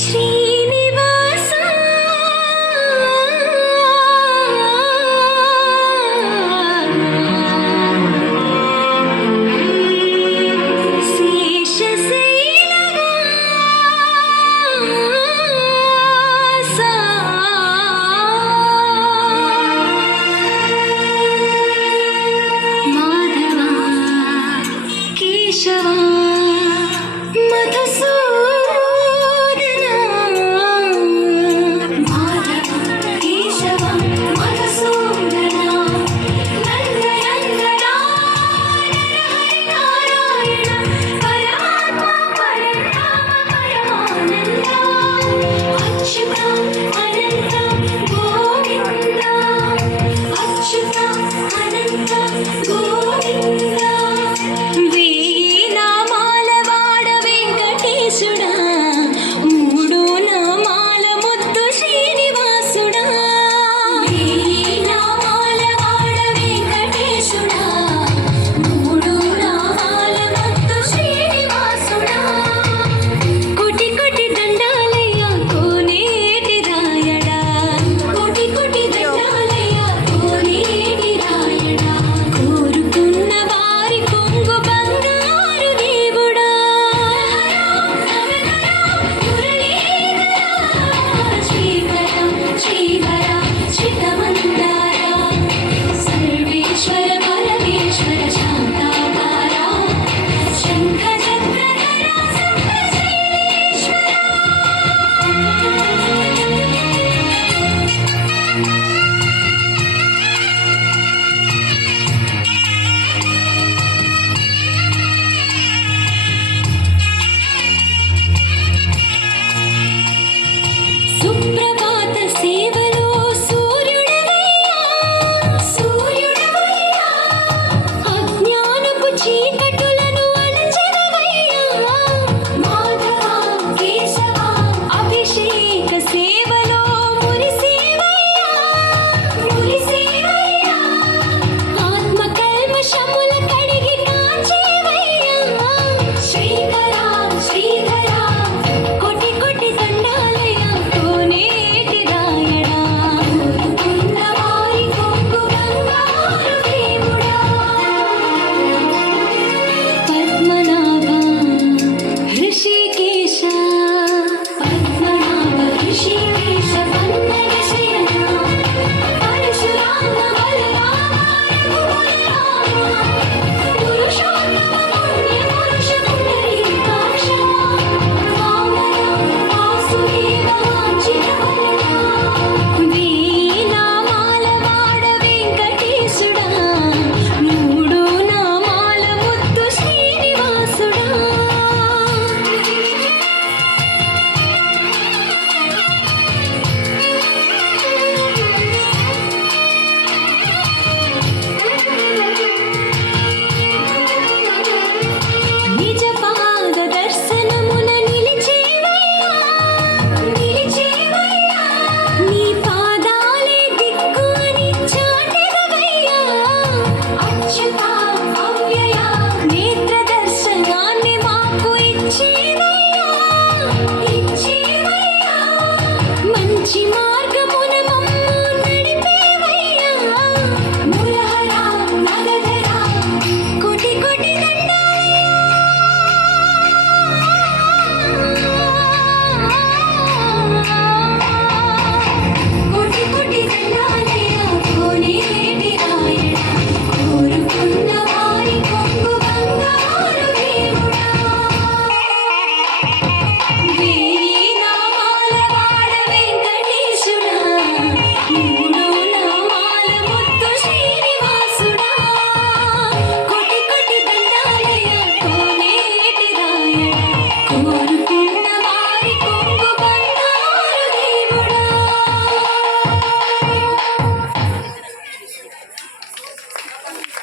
శ్రీనివాస శేషశైలవాస మాధవ కేశవ మధుసూదన మాధవ కేశవ మధుసూదన నందనందన హరి నారాయణ పరమాత్మ పరధామ పరమానంద అచ్యుత అనంత గోవింద అచ్యుత అనంత గోవింద వేయి నామాల వాడ వెంకటేశుడా మూడు నామాల ముద్దు శ్రీనివాసుడా వేయి నామాల వాడ వెంకటేశుడా మూడు నామాల ముద్దు శ్రీనివాసుడా కోటి కోటి దండాలయ్య కోనేటి రాయడా కోటి కోటి దండాలయ్య కోనేటి రాయడా కోరుకున్న వారి కొంగు బంగారు దేవుడా శ్రీకర శ్రీధర శ్రితమందార సర్వేశ్వర పరమేశ్వర శాంతాకార శంకర